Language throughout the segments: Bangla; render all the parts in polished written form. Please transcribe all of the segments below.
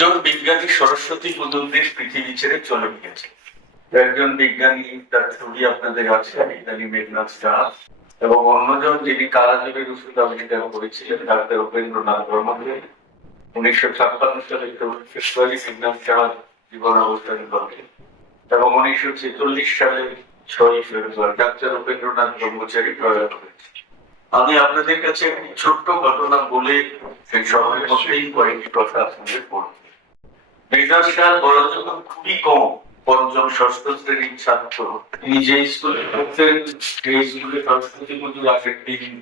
দুজন বিজ্ঞানী সরস্বতী পুজোর পৃথিবী ছেড়ে চলে গিয়েছে। একজন বিজ্ঞানী, তার ছবি আপনাদের আছে, ইতালি মেঘনাথ সাহা, এবং অন্যজন যিনি কালাজ্বরের ওষুধ আবিষ্কার করেছিলেন, ডাক্তার উপেন্দ্রনাথ ব্রহ্মচারী। 1956 সালে ফেব্রুয়ারি মেঘনাথ সাহা জীবন অবসান করেন এবং 1946 সালে 6 ফেব্রুয়ারি ডাক্তার উপেন্দ্রনাথ ব্রহ্মচারী প্রয়াত হয়েছে। আমি আপনাদের কাছে একটি ছোট্ট ঘটনা বলে সেই সময়ের মধ্যেই কয়েকটি কথা আপনাদের বলব। মেঘনাথ সাহার বয়স যখন খুবই কম, পঞ্চম ষষ্ঠ শ্রেণীর ছাত্র, তিনি যে স্কুলে পড়তেন, সেই স্কুলে সরস্বতী পুজোর আগের দিন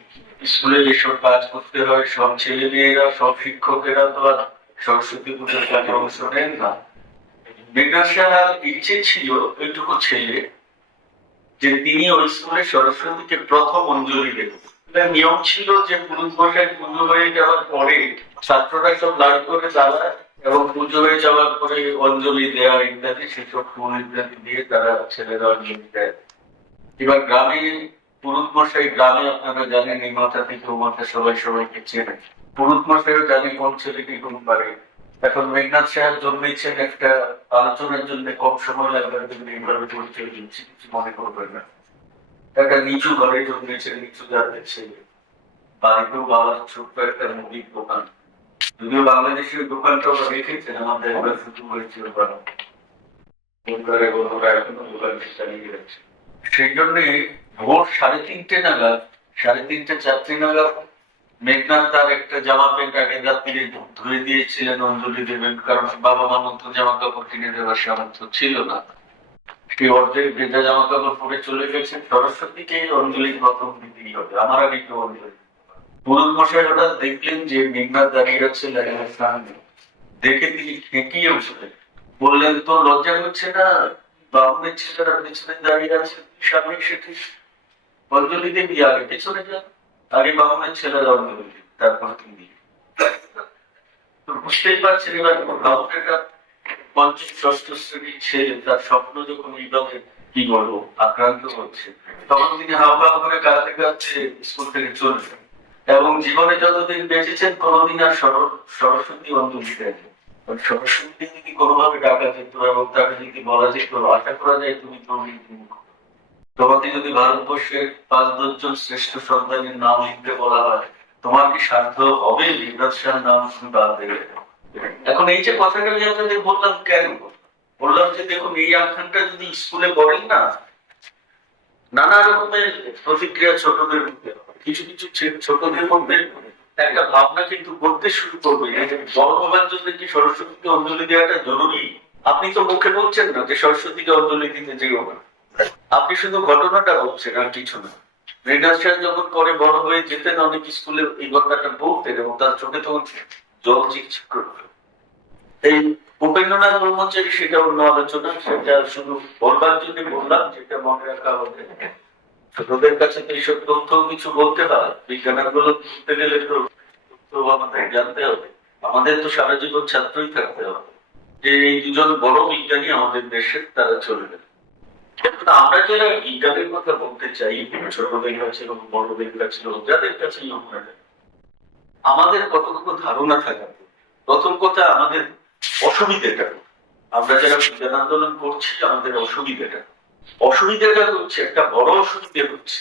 স্কুলে যেসব কাজ করতে হয়, সব ছেলে মেয়েরা, সব শিক্ষকেরা তো আর সরস্বতী পুজোর কাজে অংশ নেন না। মেঘনাথ সাহার ইচ্ছে ছিল, ওইটুকু ছেলে, যে তিনি ওই স্কুলে সরস্বতীকে প্রথম অঞ্জলি দেবেন। নিয়ম ছিল যে পুরুষ মশাই পুজো হয়ে যাওয়ার পরে ছাত্ররা সব লাইন করে দাঁড়ায় এবং পুজো হয়ে যাওয়ার পরে অঞ্জলি দেওয়া ইত্যাদি, সেসব ফুল ইত্যাদি দিয়ে তারা ছেলেরা অঞ্জলি দেয়। এবার গ্রামে পুরুষ মশাই, গ্রামে আপনারা জানেন এই মাথা থেকে ও মাথা সবাই সবাইকে চেনে, পুরুষ মশাইও জানে কোন ছেলেকে কোন পারে। এখন মেঘনাথ সাহেব জন্মেছেন একটা আলোচনার জন্য, কম সময় লাগবে, এইভাবে পরিচয় দিচ্ছি, কিছু মনে করবেন না। একটা নিচু ঘরে জন্মেছে, নিচু জাতের ছেলে, বাড়িতেও বাবার ছোট্ট একটা মুদির দোকান, যদিও বাংলাদেশের দোকানটা ওরা রেখেছেন, আমাদের এবার শুরু হয়েছিল এখনো দোকানটি চালিয়ে যাচ্ছে। সেই জন্যে ভোর 3:30 নাগাদ, 3:30 4 নাগাদ মেঘনাথ তার একটা জামা প্যান্ট আগের রাত্রিরে ধুয়ে দিয়েছিলেন অঞ্জলি দেবেন, কারণ বাবা মা নতুন জামা কাপড় কিনে দেওয়ার সামর্থ্য ছিল না। সেই অর্ধেক ভেজা জামা কাপড় পরে চলে গেছেন, সরস্বতীকে অঞ্জলি প্রথম দিতেই হবে, আমার আগে কেউ অঞ্জলি। পুরুষ মশাই হঠাৎ দেখলেন যে মেঘনাথ দাঁড়িয়ে আছে লাইনের সামনে, দেখে তিনি খেঁকিয়ে উঠলেন, বললেন, তোর লজ্জা হচ্ছে না? বাবুদের ছেলেরা পেছনে দাঁড়িয়ে আছে, সামনে সেটি অঞ্জলি দেবী, আগে পেছনে যান, আগে বাবুদের ছেলেরা অঞ্জলি দেবী, তারপর তিনি। তো বুঝতেই পারছেন এবার বাবুটা পঞ্চম ষষ্ঠ শ্রেণীর ছেলে, তার স্বপ্ন যখন এইভাবে কি বলবো আক্রান্ত হচ্ছে, তখন তিনি হাওয়া করে কাঁদতে কাঁদতে স্কুল থেকে চলে যান এবং জীবনে যতদিন বেঁচেছেন কোনোদিন আর সরস্বতী অঞ্জলি দেন। সরস্বতী যদি কোনোভাবে ডাকা যেত এবং তাকে যদি বলা যেত, আশা করা যায় তুমি তোমাকে যদি ভারতবর্ষের 5-10 জন শ্রেষ্ঠ সন্তানের নাম লিখতে বলা হয়, তোমার কি সাধ্য হবে মেঘনাথ সাহার নাম তুমি বাদ দেবে? এখন এই যে কথাটা আমি আপনাদের বললাম, কেন বললাম, যে দেখুন এই আখ্যানটা যদি স্কুলে পড়েন না, নানা রকমের প্রতিক্রিয়া ছোটদের মধ্যে, কিছু কিছু ছোটদের মধ্যে একটা ভাবনা কিন্তু করতে শুরু করবে, বড় হবার জন্য কি সরস্বতীকে অঞ্জলি দেওয়াটা জরুরি? আপনি তো মুখে বলছেন না যে সরস্বতীকে অঞ্জলি দিতে যেও না, আপনি শুধু ঘটনাটা বলছেন আর কিছু না। মেঘনাথ সাহা যখন পরে বড় হয়ে যেতেন, অনেক স্কুলে এই ঘটনাটা বলতেন এবং তার চোখে তখন জল চিকচিক করবে। এই উপেন্দ্রনাথ ব্রহ্মচারী সেটা অন্য আলোচনা, সেটা শুধু বলবার জন্য বললাম, যেটা মনে রাখা হবে। ছোটদের কাছে তো এইসব তথ্য কিছু বলতে হয়, বিজ্ঞানগুলো বলতে গেলে তো আমাদের জানতে হবে, আমাদের তো সারা জীবন ছাত্রই থাকতে হবে। যে এই দুজন বড় বিজ্ঞানী আমাদের দেশের, তারা চলে গেল। আমরা যারা বিজ্ঞানের কথা বলতে চাই, ছোটদের কাছে হোক বড়দের কাছে হোক, যাদের কাছেই হোক না, আমাদের কতটুকু ধারণা থাকা, প্রথম কথা আমাদের অসুবিধাটা, আমরা যারা বিজ্ঞান আন্দোলন করছি আমাদের অসুবিধাটা হচ্ছে, একটা বড় অসুবিধা হচ্ছে,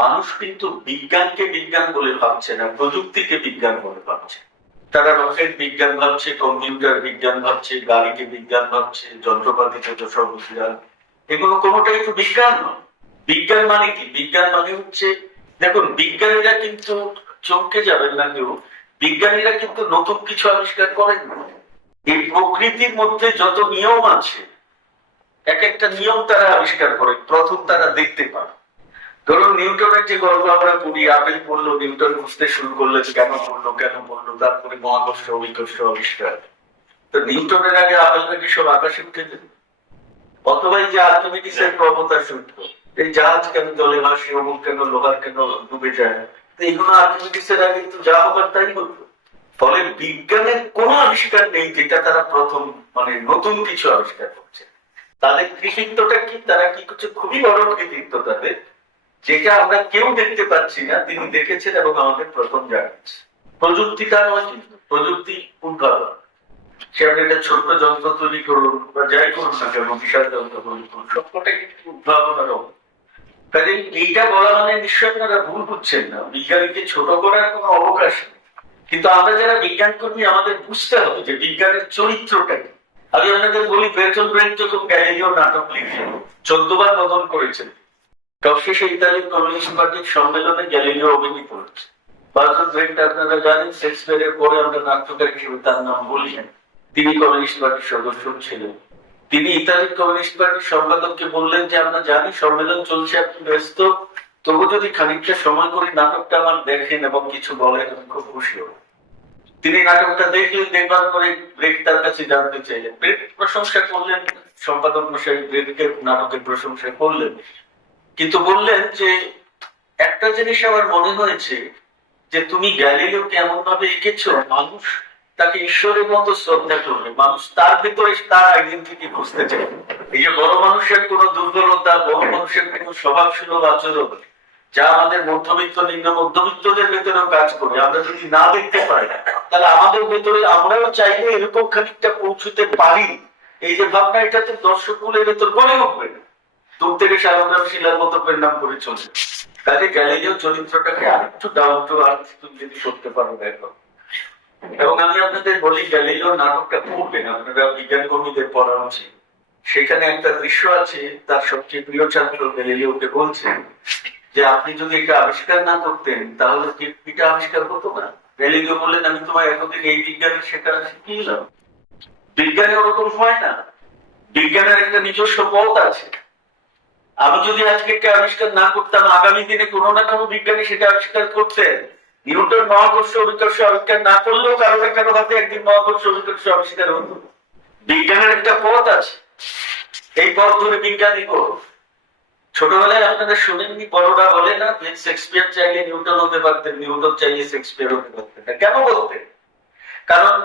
মানুষ কিন্তু বিজ্ঞানকে বিজ্ঞান বলে ভাবছে না, প্রযুক্তিকে বিজ্ঞান বলে ভাবছে। তারা রকেট বিজ্ঞান ভাবছে, কম্পিউটার বিজ্ঞান ভাবছে, গাড়িকে বিজ্ঞান ভাবছে, যন্ত্রপাতিতে তো সব বিজ্ঞান, এগুলো কোনোটাই তো বিজ্ঞান নয়। বিজ্ঞান মানে কি? বিজ্ঞান মানে হচ্ছে, দেখুন বিজ্ঞানীরা কিন্তু, চমকে যাবেন না কেউ, বিজ্ঞানীরা কিন্তু নতুন কিছু আবিষ্কার করেন না। এই প্রকৃতির মধ্যে যত নিয়ম আছে, এক একটা নিয়ম তারা আবিষ্কার করে, প্রথম তারা দেখতে পায়। ধরুন নিউটনের যে গল্প আমরা পড়ি, আপেল পড়লো, নিউটন বুঝতে শুরু করলেন কেন পড়লো, তারপরে মহাকর্ষ অভিকর্ষ আবিষ্কার। তো নিউটনের আগে আপেলটাকে সব আকাশে উঠে যেত, অথবা এই যে আর্কিমিডিসের প্রবতা সূত্র, এই জাহাজ কেন জলে ভাসে, অমুক কেন, লোহার কেন ডুবে যায়, তো এইগুলো আর্কিমিডিসের আগে কিন্তু যা হবার তাই হতো। ফলে বিজ্ঞানের কোন আবিষ্কার নেই যেটা তারা প্রথম, মানে নতুন কিছু আবিষ্কার করছে। তাদের কৃতিত্বটা কি? তারা কি করছে? খুবই বড় কৃতিত্ব তাদের, যেটা আমরা কেউ দেখতে পাচ্ছি না, তিনি দেখেছেন এবং আমাদের প্রথম জানিয়েছে। প্রযুক্তিটা নয়, কিন্তু প্রযুক্তি উদ্ভাবন, সে আপনি একটা ছোট্ট যন্ত্র তৈরি করুন বা যাই করুন না কেন, বিশাল যন্ত্র তৈরি করুন, সবকটাই কিন্তু উদ্ভাবনার অভাব। কাজে এইটা বলা মানে নিশ্চয় আপনারা ভুল বুঝছেন না, বিজ্ঞানীকে ছোট করার কোনো অবকাশ নেই। কিন্তু আমরা যারা বিজ্ঞান কর্মী আমাদের বুঝতে হবে যে বিজ্ঞানের চরিত্রটা কি। আমি আপনাদের বলি, বের্টল ব্রেন্ট যখন গ্যালিলিও নাটক লিখলেন 14 বার বদল করেছেন। সবশেষে ইতালির কমিউনিস্ট পার্টির সম্মেলনে গ্যালিলিও অভিনীত করেছে। বার্টল ব্রেন্ট আপনারা জানেন, শেক্সপিয়ারের পরে আমরা নাট্যকার হিসেবে তার নাম বলছেন। তিনি কমিউনিস্ট পার্টির সদস্য ছিলেন। তিনি ইতালির কমিউনিস্ট পার্টির সম্পাদককে বললেন যে আমরা জানি সম্মেলন চলছে, আপনি ব্যস্ত, তবু যদি খানিকটা সময় করে নাটকটা আমার দেখেন এবং কিছু বলেন আমি খুব খুশি হব। তিনি নাটকটা দেখলেন, দেখবার পরে ব্রেক তার কাছে জানতে চাইলেন। ব্রেক প্রশংসা করলেন, সম্পাদক মশাই ব্রেকের নাটকের প্রশংসা করলেন, কিন্তু বললেন যে একটা জিনিস আমার মনে হয়েছে যে তুমি গ্যালিলিওকে এমন ভাবে এঁকেছো মানুষ তাকে ঈশ্বরের মতো শ্রদ্ধা করবে, মানুষ তার ভিতরে তার আইডেন্টিটি বুঝতে চায়। এই যে বড় মানুষের কোনো দুর্বলতা, বড় মানুষের কোনো স্বভাবসুলভ আচরণ যা আমাদের মধ্যবিত্ত নিম্ন মধ্যবিত্তদের ভেতরেও কাজ করে, আমরা যদি না দেখতে পাই তাহলে আমাদের ভেতরে আমরাও চাইলে এরকম খানিকটা পৌঁছতে পারি, এই যে ভাবনা, এটা তো দর্শকগুলোর ভেতর গড়ে উঠবে না। দূর থেকে সারগ্রাম শিলার মতো পরিণাম করে চলছে। কাজে গ্যালিলিও চরিত্রটাকে আরেকটু ডাউন টু আর্থ তুমি যদি করতে পারো দেখো। এবং আমি আপনাদের বলি, গ্যালিলিও নাটকটা পড়বেন, আপনারা বিজ্ঞান কর্মীদের পড়া উচিত। সেখানে একটা দৃশ্য আছে, তার সবচেয়ে প্রিয় ছাত্র গ্যালিলিওকে বলছেন যে আপনি যদি এটা আবিষ্কার না করতেন তাহলে পৃথিবীটা আবিষ্কার হতো না। গ্যালিলিও বললেন আমি তোমায় এতদিন এই বিজ্ঞানের শেখা শিখিয়েলাম। বিজ্ঞানে ওরকম হয় না, বিজ্ঞানের একটা নিজস্ব পথ আছে। আমি যদি আজকে একটা আবিষ্কার না করতাম, আগামী দিনে কোনো না কোনো বিজ্ঞানী সেটা আবিষ্কার করতেন। নিউটন মহাকর্ষ অভিকর্ষ আবিষ্কার না করলেও কারো না কারো হাতে একদিন মহাকর্ষ অভিকর্ষ আবিষ্কার হতো। বিজ্ঞানের একটা পথ আছে, এই পথ ধরে বিজ্ঞানী করো। ছোটবেলায় আপনারা শুনেননি, বড়রা বলে না যে শেক্সপিয়ার চাইলে নিউটন হতে পারতেন, নিউটন চাইলে শেক্সপিয়ার হতে পারতেন। কেন বলতেন? কারণ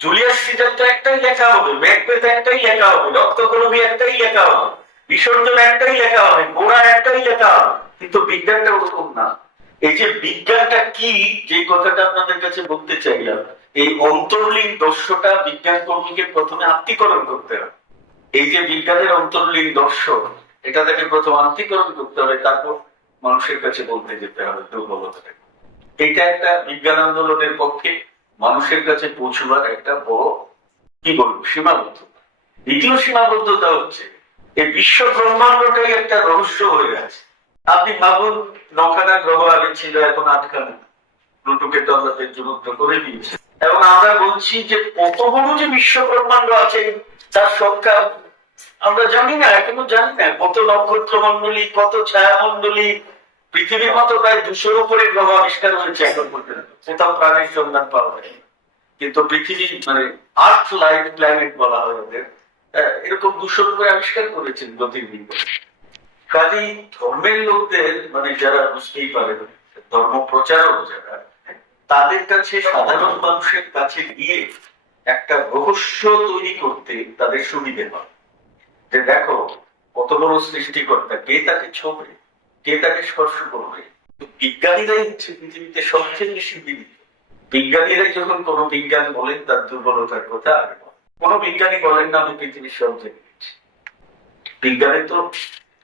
জুলিয়াস সিজার তো একটাই লেখা হবে, ম্যাকবেথ একটাই লেখা হবে, রক্তকরবী একটাই লেখা হবে, বিসর্জন একটাই লেখা হবে, গোড়া একটাই লেখা হবে। কিন্তু বিজ্ঞানটা ওরকম না। এই যে বিজ্ঞানটা কি, যে কথাটা আপনাদের কাছে বলতে চাইলাম, এই অন্তর্লীন দর্শটা বিজ্ঞান কর্মীকে প্রথমে আত্মীকরণ করতে হবে। এই যে বিজ্ঞানের অন্তর্লীন দর্শন, এটা থেকে প্রথম আত্মীকরণ করতে হবে, তারপর মানুষের কাছে বলতে যেতে হবে দুর্বলতাটা। এটা একটা বিজ্ঞান আন্দোলনের পক্ষে মানুষের কাছে পৌঁছবার একটা বড় কি বলবো সীমাবদ্ধতা। দ্বিতীয় সীমাবদ্ধতা হচ্ছে এই বিশ্ব ব্রহ্মাণ্ডটাই একটা রহস্য হয়ে আছে। আপনি ভাবুন, 9খানা গ্রহ আগে ছিল, এখন 8খানা। প্লুটোকে তো আমরা যুক্ত করে দিয়েছি। এবং আমরা বলছি যে কত বড় যে বিশ্ব ব্রহ্মাণ্ড আছে তার সংখ্যা আমরা জানি না, এখনো জানি না। কত নক্ষত্র মন্ডলী, কত ছায়া মন্ডলী, পৃথিবীর মতো প্রায় 200-র উপরে গ্রহ আবিষ্কার হয়েছে এখন পর্যন্ত, কোথাও প্রাণের সন্ধান পাওয়া যায়। কিন্তু পৃথিবী মানে আর্থ লাইট প্ল্যানেট বলা হয় ওদের, এরকম 200-র উপরে আবিষ্কার করেছেন জ্যোতির্বিজ্ঞানী। কাজেই ধর্মের লোকদের মানে যারা বুঝতেই পারে, ধর্ম প্রচারক যারা, তাদের কাছে সাধারণ মানুষের কাছে গিয়ে একটা রহস্য তৈরি করতে তাদের সুবিধে হয়। যে দেখো কত বড় সৃষ্টিকর্তা, কে তাকে ছোঁবে, কে তাকে স্পর্শ করবে। বিজ্ঞানীরাই হচ্ছে পৃথিবীতে সবচেয়ে বেশি বিবিধ। বিজ্ঞানীরাই যখন কোনো বিজ্ঞান বলেন তার দুর্বলতার কথা আগে কোনো বিজ্ঞানী বলেন না আমি পৃথিবীর সব জেনেছি। বিজ্ঞানে তো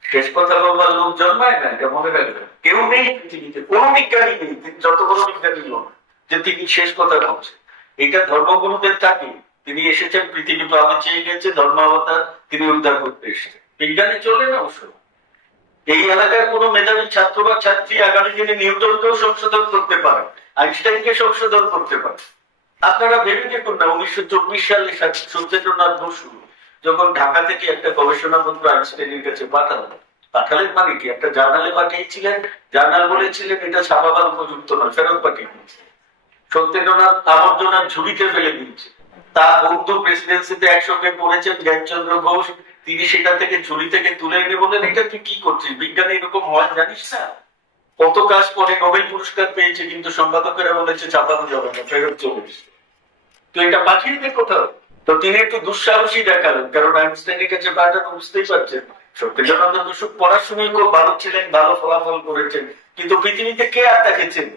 শেষ কথা বলবার লোক জন্মায় না, এটা মনে রাখবেন। কেউ নেই পৃথিবীতে, কোনো বিজ্ঞানী নেই যত বড় বিজ্ঞানী লোক যে তিনি শেষ কথা বলছে। এটা ধর্মগুরুদের থাকে, তিনি এসেছেন পৃথিবী পাবে চেয়ে গেছে, ধর্মাবতার তিনি উদ্ধার করতে এসেছেন। বিজ্ঞানী চলে না অবশ্য। এই এলাকার কোনো মেধাবী ছাত্র বা ছাত্রী আগামী দিনে নিউটনকেও সংশোধন করতে পারে, আইনস্টাইনকে সংশোধন করতে পারে। আপনারা ভেবে দেখুন না, 1924 সালে সত্যেন্দ্রনাথ বসু যখন ঢাকা থেকে একটা গবেষণা পত্র আইনস্টাইনের কাছে পাঠালেন মানে কি, একটা জার্নালে পাঠিয়েছিলেন, জার্নাল বলেছিলেন এটা ছাপাবার উপযুক্ত নয়, ফেরত পাঠিয়ে দিয়েছে। সত্যেন্দ্রনাথ আবর্জনার ঝুড়িতে ফেলে দিয়েছে। তার বন্ধু প্রেসিডেন্সিতে একসঙ্গে পড়েছেন জ্ঞানচন্দ্র ঘোষ, তিনি সেটা থেকে ঝুড়ি থেকে তুলে এনে বললেন এটা তুই কি করছিস, বিজ্ঞানে এরকম হয় জানিস না। কত কাজ পরে নোবেল পুরস্কার পেয়েছে, কিন্তু সম্পাদকেরা বলেছে ছাপানো যাবে না, ফেরত চলে এসেছে। তো এটা পাঠিয়ে দে কোথাও। তো তিনি একটু দুঃসাহসী দেখালেন, কারণ আইনস্টাইনের কাছে পাঠানো বুঝতেই পারছেন সত্যেন্দ্রনাথ বসু পড়াশোনায় খুব ভালো ছিলেন, ভালো ফলাফল করেছেন, কিন্তু পৃথিবীতে কে আর দেখেছেন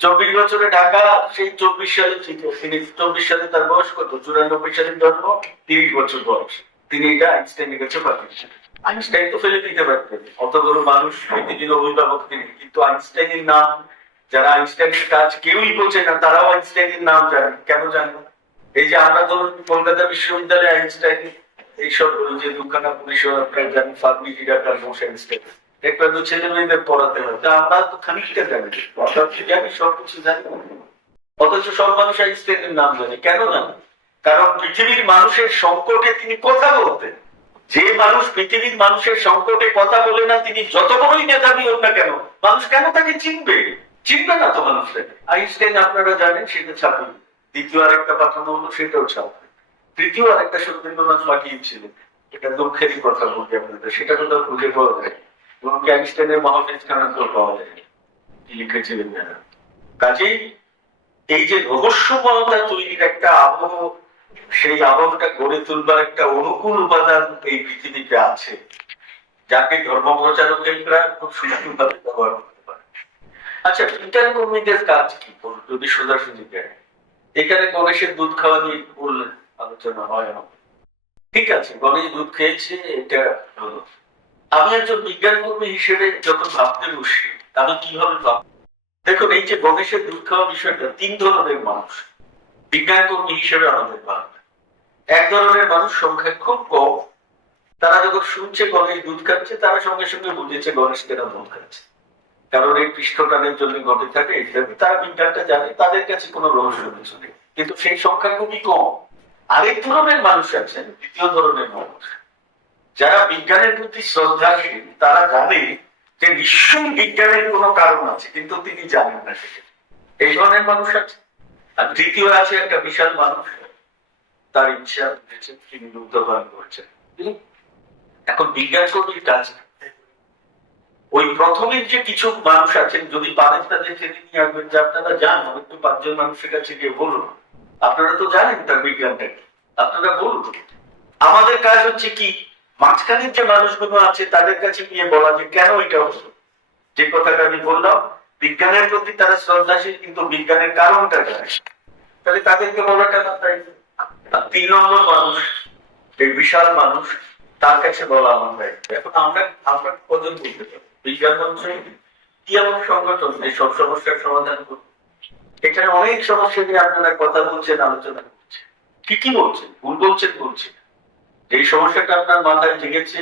24 বছরে ঢাকা, সেই 24 সালে ঠিক তিনি 24 সালে তার বয়স কত, 94 সালে জন্ম, 30 বছর বয়স, তিনি এটা আইনস্টাইনের কাছে পাঠিয়েছেন। আইনস্টাইন তো ফেলে দিতে পারতেন, অত বড় মানুষ, পৃথিবীর অভিভাবক তিনি, কিন্তু আইনস্টাইনের নাম, যারা আইনস্টাইনের কাজ কেউই বোঝে না, তারাও আইনস্টাইনের নাম জানে। কেন জানবো? এই যে আমরা ধরুন কলকাতা বিশ্ববিদ্যালয়ে আইনস্টাইন এইসব যে দুখানা পরিষদ জানি, ফার্মি ডিরাটার মোশ আইনস্টাইন, একটা তো ছেলে মেয়েদের পড়াতে হয়, তা আমরা তো খানিকটা জানি, জানি সবকিছু জানি, অথচ সব মানুষ আইনস্টাইনের নাম জানে। কেন জানে? কারণ পৃথিবীর মানুষের সংকটে তিনি কথা বলতেন। যে মানুষ পৃথিবীর মানুষের সংকটে কথা বলে না, তিনি যত বড়ই মেধাবী হোক না কেন, মানুষ কেন তাকে চিনবে? চিনবে না তো মানুষের। আইনস্টাইন আপনারা জানেন, সেটা ছাপবে। দ্বিতীয় আরেকটা পাঠানো হলো, সেটাও ছাপবে। তৃতীয় আরেকটা সত্যেন্দ্রনাথ পাঠিয়েছিলেন, এটা দুঃখেরই কথা বলতে আপনাদের, সেটা কোথাও খুঁজে পাওয়া যায়, এবং আইনস্টাইনের মহাপেজ খানা পাওয়া যায়, লিখেছিলেন যারা। কাজেই এই যে রহস্যময়তা তৈরির একটা আবহ, সেই আবহটা গড়ে তুলবার একটা অনুকূল উপাদান এই পৃথিবীতে আছে, যাকে ধর্ম প্রচারকেরা খুব সুষ্ঠুভাবে ব্যবহার করতে পারে। আচ্ছা, পিটার কর্মীদের কাজ কি যদি সোজাসুজি দেয়? এখানে গণেশের দুধ খাওয়া নিয়ে বললেন, আলোচনা হয় না, ঠিক আছে, গণেশ দুধ খেয়েছে, এটা হলো। আমি একজন বিজ্ঞান কর্মী হিসেবে যখন ভাবতে বসি, আমি কিভাবে ভাব, দেখুন এই যে গণেশের দুধ খাওয়া বিষয়টা, 3 ধরনের মানুষ বিজ্ঞান কর্মী হিসেবে আমাদের ভাবনা। এক ধরনের মানুষ, সংখ্যা খুব কম, তারা যখন শুনছে গণেশ দুধ খাচ্ছে, তারা সঙ্গে সঙ্গে বুঝেছে গণেশ কেন দুধ খাচ্ছে, কারণ এই পৃষ্ঠটানের জন্য ঘটে থাকে, তারা বিজ্ঞানটা জানে, তাদের কাছে কোনো রহস্য কিছু নেই, কিন্তু সেই সংখ্যা খুবই কম। আরেক ধরনের মানুষ আছেন, দ্বিতীয় ধরনের মানুষ, যারা বিজ্ঞানের প্রতি শ্রদ্ধাশীল, তারা জানে যে নিশ্চয়ই বিজ্ঞানের কোনো কারণ আছে, কিন্তু তিনি জানেন না সেটা। এই ধরনের মানুষ আছে। আর তৃতীয় আছে একটা বিশাল মানুষ, তার ইচ্ছা তিনি দুগ্ধপান করছেন। এখন বিজ্ঞান কর্মীর কাজ, ওই প্রথমের যে কিছু মানুষ আছেন, যদি পারেন তাদের ট্রেনিং নিয়ে আসবেন, যে আপনারা যান একটু 5 জন মানুষের কাছে গিয়ে বলুন, আপনারা তো জানেন তার বিজ্ঞানটা কি, আপনারা বলুন। আমাদের কাজ হচ্ছে কি, মাঝখানের যে মানুষগুলো আছে তাদের কাছে গিয়ে বলা যে কেন এটা হলো। যে কথাটা আমি বললাম, বিজ্ঞানের প্রতি তারা শ্রদ্ধাশীল, কিন্তু বিজ্ঞানের কারণটা জানে, তাহলে তাদেরকে বলাটা না। তাই 3 নম্বর মানুষ, এই বিশাল মানুষ, তার কাছে বলা আমার দায়িত্ব। এখন আমরা কজন বলতে পারি, বিজ্ঞান মঞ্চ কি এমন সংগঠন এই সব সমস্যার সমাধান করবে? এখানে অনেক সমস্যা নিয়ে আপনারা কথা বলছেন, আলোচনা করছেন, কি বলছেন, ভুল বলছেন। এই সমস্যাটা আপনার মাথায় জেগেছে,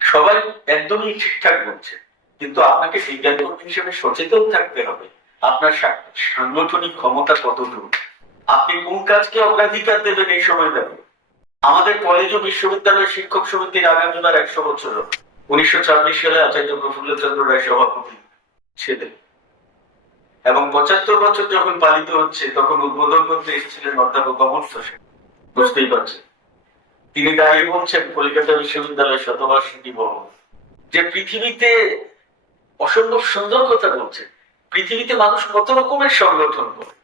সবাই একদমই ঠিকঠাক বলছে, কিন্তু আপনাকে বিজ্ঞান কর্মী হিসেবে সচেতন থাকতে হবে। আপনার সাংগঠনিক ক্ষমতা কতটুকু, আপনি কোন কাজকে অগ্রাধিকার দেবেন এই সময় দেবেন। আমাদের কলেজ ও বিশ্ববিদ্যালয়ের শিক্ষক সমিতির আগামীবার 100 বছর। 1926 সালে আচার্য প্রফুল্লচন্দ্র রায় সভাপতি ছিলেন, এবং 75 বছর যখন পালিত হচ্ছে, তখন উদ্বোধন করতে এসেছিলেন অধ্যাপক অমর্ত্য সেন। বুঝতেই পারছেন, তিনি দাঁড়িয়ে বলছেন কলকাতা বিশ্ববিদ্যালয়ের শতবার্ষিকী বহন, যে পৃথিবীতে অসম্ভব সুন্দর কথা বলছে, পৃথিবীতে মানুষ কত রকমের সংগঠন করে,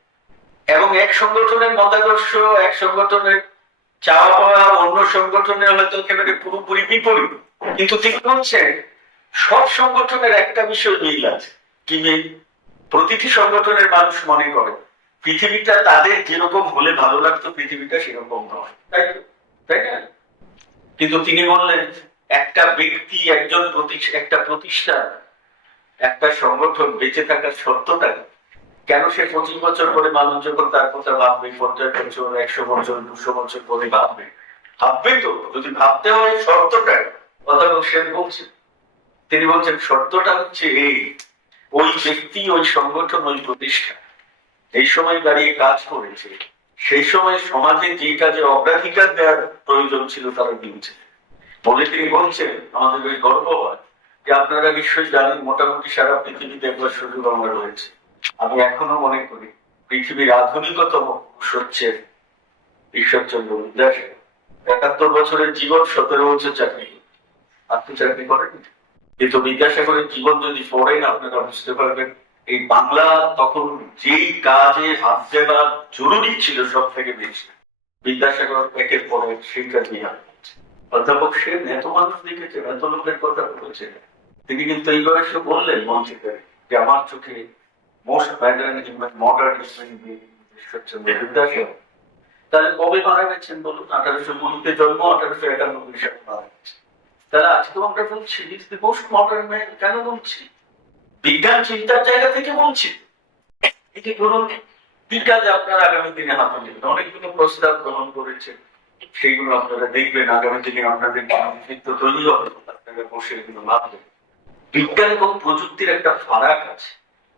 এবং এক সংগঠনের মতাদর্শ, এক সংগঠনের চাওয়া পাওয়া অন্য সংগঠনের হয়তো একেবারে পুরোপুরি বিপরীত, কিন্তু ঠিক বলছেন সব সংগঠনের একটা বিষয় মিল আছে। কি মিল? প্রতিটি সংগঠনের মানুষ মনে করে পৃথিবীটা তাদের যেরকম হলে ভালো লাগতো, পৃথিবীটা সেরকম নয়, তাই না? কিন্তু তিনি বললেন একটা ব্যক্তি, একটা প্রতিষ্ঠান, একটা সংগঠন বেঁচে থাকার সত্যটা কেন, সে 25 বছর পরে মানুষ যখন তার কথা ভাববে, 50 বছর, 100 বছর, 200 বছর পরে ভাববে তো, যদি ভাবতে হয় শর্তটা কথা সেন বলছেন। তিনি বলছেন শর্তটা হচ্ছে এই, ওই ব্যক্তি, ওই সংগঠন, ওই প্রতিষ্ঠান এই সময় দাঁড়িয়ে কাজ করেছে, সেই সময় সমাজে যে কাজে অগ্রাধিকার দেওয়ার প্রয়োজন ছিল তারা দিয়েছে বলে তিনি বলছেন। আমাদের বেশ গর্ব হয় যে আপনারা নিশ্চয়ই জানেন, মোটামুটি সারা পৃথিবীতে একবার সুযোগ আমার রয়েছে। আমি এখনো মনে করি পৃথিবীর আধুনিকতম হচ্ছে ঈশ্বরচন্দ্র বিদ্যাসাগর। 71 বছরের জীবন, 17 বছর চাকরি, আপনি চাকরি করেন, কিন্তু বিদ্যাসাগরের জীবন যদি পড়েন আপনারা বুঝতে পারবেন এই বাংলা তখন যেই কাজে হাত দেওয়া জরুরি ছিল সব থেকে বেশি, বিদ্যাসাগর একের পর এক সেই কাজে হাত দিচ্ছে। অধ্যাপক সেন এত মানুষ লিখেছেন, এত লোকের কথা বলেছেন, তিনি কিন্তু এই বয়সে বললেন মঞ্চে যে আমার চোখে মোস্ট মডার্ন ঈশ্বরচন্দ্র বিদ্যাসাগর। তাহলে কবে মারা গেছেন বলুন? 1820-তে জন্ম, 1891 সালে মারা গেছে। তাহলে আজকেও আমরা বলছি মোস্ট মডার্ন ম্যান। কেন বলছি? বিজ্ঞান চিন্তার জায়গা থেকে বলছি। এই যে ধরুন টিকা যে আপনারা আগামী দিনে হাতে নেবেন, অনেকগুলো প্রস্তাব গ্রহণ করেছে, সেইগুলো আপনারা দেখবেন। আগামী দিনে আপনাদের নেতৃত্ব তৈরি হবে, আপনারা বসে এগুলো ভাববেন। বিজ্ঞান এবং প্রযুক্তির একটা ফারাক আছে,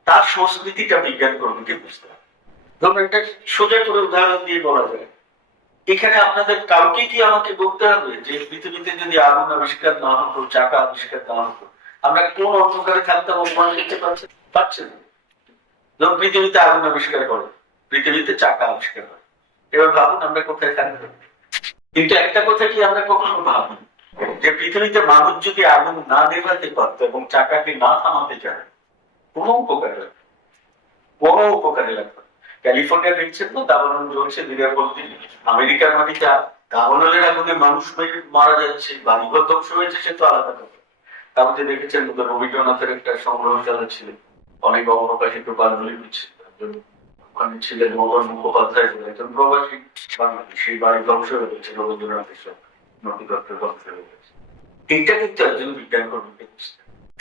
তার সংস্কৃতিটা বিজ্ঞান কর্মীকে বুঝতে হবে। ধরুন একটা সোজা করে উদাহরণ দিয়ে বলা যায়, এখানে আপনাদের কাউকে কি আমাকে বলতে হবে যে পৃথিবীতে যদি আগুন আবিষ্কার না হতো, চাকা আবিষ্কার না হতো, আমরা কোন অন্ধকারে থাকতাম অনুমান করতে পারছেন? যখন পৃথিবীতে আগুন আবিষ্কার করে, পৃথিবীতে চাকা আবিষ্কার করে, এবার ভাবুন আমরা কোথায় থাকবো। কিন্তু একটা কথা কি আমরা কখনো ভাবি যে পৃথিবীতে মানুষ যদি আগুন না নেভাতে পারতো এবং চাকাকে না থামাতে চায়, কোনো উপকারে লাগবে, কোনো উপকারে লাগবে। ক্যালিফোর্নিয়া দেখছেন তো দাবানল জ্বলছে দিনের পর দিন। আমেরিকার মাটিতে দাবানলের আগুনে মানুষ মারা যাচ্ছে, বাড়িঘর ধ্বংস হয়েছে, সে তো আলাদা কথা। তার মধ্যে দেখেছেন রবীন্দ্রনাথের একটা সংগ্রহশালা ছিল, অনেক অবকাশিত পাণ্ডুলিপি ছিল, ওখানে ছিলেন মদন মুখোপাধ্যায় বলে একজন প্রবাসী বাঙালি, সেই বাড়ি ধ্বংস হয়ে গেছে রবীন্দ্রনাথের সব নথিপত্র ধ্বংস হয়ে গেছে। এইটা কিন্তু একজন বিজ্ঞান কর্মীকে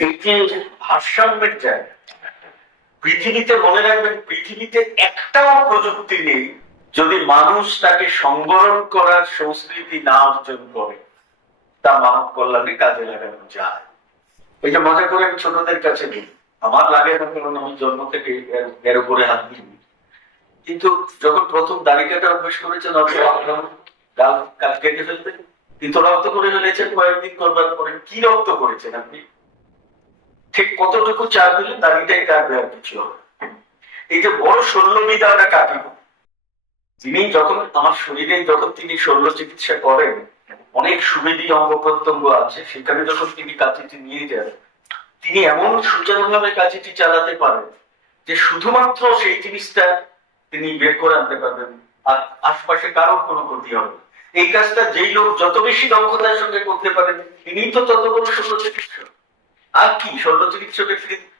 এই যে ভারসাম্যের জায়গা। পৃথিবীতে মনে রাখবেন, পৃথিবীতে একটাও প্রযুক্তি নেই যদি মানুষ তাকে সংবরণ করার সংস্কৃতি না অর্জন করে তা মানব কল্যাণে কাজে লাগানো যায়। এই যে মজা করে আমি ছোটদের কাছে নিই, আমার লাগে না, কারণ আমি জন্ম থেকে এর উপরে হাত দিই। কিন্তু যখন প্রথম দাড়ি কাটা অভ্যাস করেছেন, গাল কেটে ফেলতে, কিন্তু রক্ত করে ফেলেছেন কয়েকদিন করবার পরে। কি রক্ত করেছেন আপনি? ঠিক কতটুকু চা দিলে দাড়িটাই কাটবে, আর কিছু হবে। এই যে বড় শল্যবিদ্যা আমরা কাটিব, তিনি যখন আমার শরীরে যখন তিনি শল্য চিকিৎসা করেন, অনেক সুবিধি অঙ্গ প্রত্যঙ্গ আছে, সেখানে যখন তিনি কাঁচিটি নিয়ে যান, তিনি এমন সুচারুভাবে কাঁচিটি চালাতে পারেন যে শুধুমাত্র সেই জিনিসটা তিনি বের করে আনতে পারবেন, আর আশপাশে কারোর কোনো ক্ষতি হবে। এই কাজটা যেই লোক যত বেশি দক্ষতার সঙ্গে করতে পারেন, তিনি তো তত বড় শল্য চিকিৎসক। আর কি শল্য চিকিৎসকের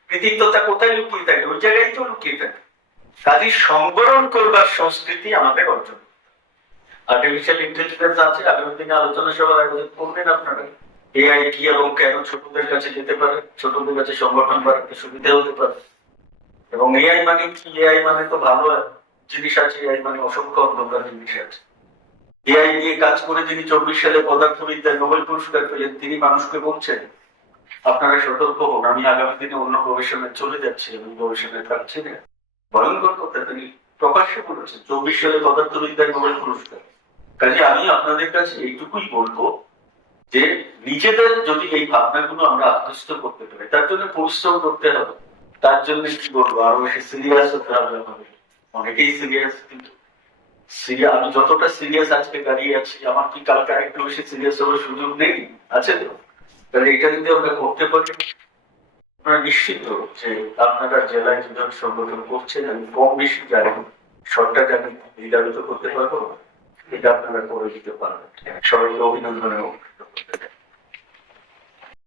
কৃতিত্বতা কোথায় লুকিয়ে থাকে? ওই জায়গায় তো লুকিয়ে থাকে। কাজে সংবরণ করবার সংস্কৃতি আমাদের অর্জন। আর্টিফিশিয়াল ইন্টেলিজেন্স আছে, আগামী দিনে আলোচনা সভার আয়োজন করবেন আপনারা। এআই কি এবং কেন ছোটদের কাছে যেতে পারে, ছোটদের কাছে সংগঠন বাড়াতে সুবিধা হতে পারে। এবং এআই মানে কি? এআই মানে তো ভালো জিনিস আছে, এআই মানে অসংখ্য অন্ধকার জিনিস আছে। এআই নিয়ে কাজ করে যিনি 24 সালে পদার্থবিদ্যায় নোবেল পুরস্কার পেলেন, তিনি মানুষকে বলছেন আপনারা সতর্ক হন, আমি আগামী দিনে অন্য গবেষণায় চলে যাচ্ছি, আমি গবেষণায় থাকছি না। ভয়ঙ্কর কথা তিনি প্রকাশ্যে বলেছেন, 24 সালে পদার্থবিদ্যায় নোবেল পুরস্কার। কাজে আমি আপনাদের কাছে এইটুকুই বলবো যে নিজেদের যদি এই ভাবনাগুলো আমরা আত্মস্থ করতে পারি, তার জন্য পরিশ্রম করতে হবে। তার জন্য কি বলবো, আরো বেশি সিরিয়াস হতে হবে। অনেকেই সিরিয়াস, কিন্তু আমি যতটা সিরিয়াস আজকে দাঁড়িয়ে আছি, আমার কি কালকে আরেকটু বেশি সিরিয়াস হওয়ার সুযোগ নেই? আছে তো? তাহলে এটা যদি আমরা করতে পারি, আপনারা নিশ্চিত যে আপনারা জেলায় যেভাবে সংগঠন করছেন, আমি কম বেশি জানি, সরকার আমি নির্ধারিত করতে পারবো, এটা আপনারা করে দিতে পারবেন। সবাইকে অভিনন্দন এবং